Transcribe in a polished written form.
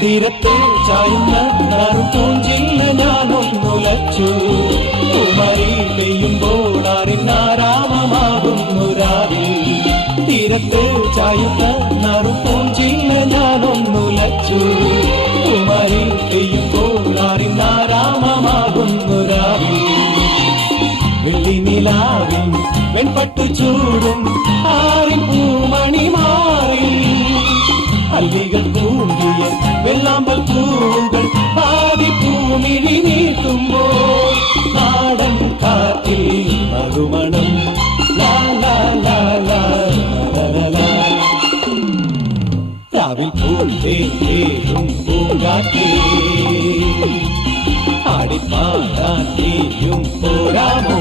തീരത്തെ ചായുന്ന പൂഞ്ചില്ല ഞാനൊന്നുലച്ചു. കുമരി പെയ്യുമ്പോൾ അറിഞ്ഞാരാമമാകുന്നു രാവിൽ. തീരത്തെ ചായുന്ന പൂഞ്ചില്ല ഞാനൊന്നുലച്ചു. കുമരി പെയ്യുമ്പോൾ അറിഞ്ഞാരാമമാകുന്നു രാവിൽ. വെള്ളി നിലാവിൽ വെൺപട്ടു ചൂടും ആരിൻ പൂമണി മാറി. അല്ലികൾ പൂണ്ടിയ വെള്ളാമ്പൽ പൂവുകൾ പാതി പൂമിഴി നീട്ടുമ്പോൾ നാടൻ കാറ്റിൽ മറുമണം. രാവിൽ പൂന്തേരും പൂങ്കാറ്റേ ആടിപ്പാടാൻ നീയും പോരാമോ?